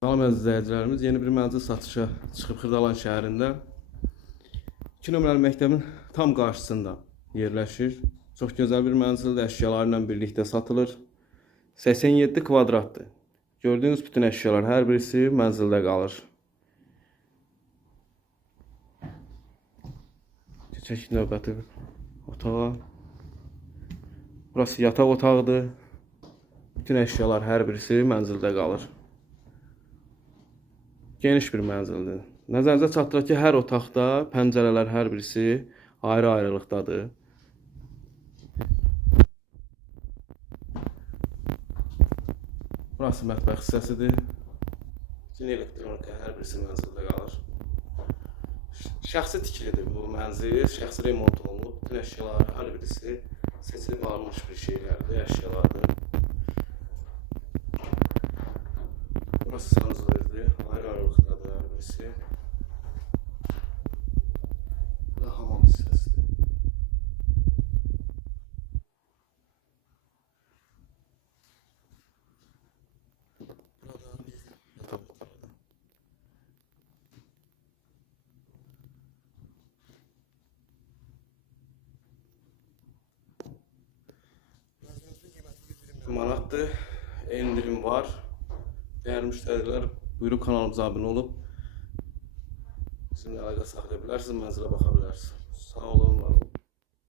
Salam əziz izləyicilərimiz, yeni bir mənzil satışa çıxıb Xırdalan şəhərində 2 nömrəli məktəbin tam qarşısında yerləşir. Çox gözəl bir mənzildir, əşyalarla birlikdə satılır. 87 kvadratdır. Gördüyünüz bütün əşyalar hər birisi mənzildə qalır. Keçək növbəti otağa. Burası yataq otağıdır. Bütün əşyalar hər birisi mənzildə qalır. Geniş bir mənzildir. Nəzərinizə çatdıraq ki, hər otaqda pəncərələr hər birisi ayrı-ayrılıqdadır. Burası mətbəx hissəsidir. Bütün elektronika hər birisi mənzildə qalır. Şəxsi tikilidir bu mənzil, şəxsi remont olunub. Bütün əşyalar hər birisi seçilib alınmış bir şeylərdir, əşyalardır. Burası sancılardır, ayrı-ayrılıqdadır hər birisi. Bu da hamam hissəsidir. Burada yataq otağıdır. Mənzilimizin qiyməti 120 manatdır. Endirim var. Değerli müşteriler, buyurun kanalımıza abone olup bizimle əlaqə saxlaya bilərsiniz, mənzilə baxa bilərsiniz. Sağ olun, var olun.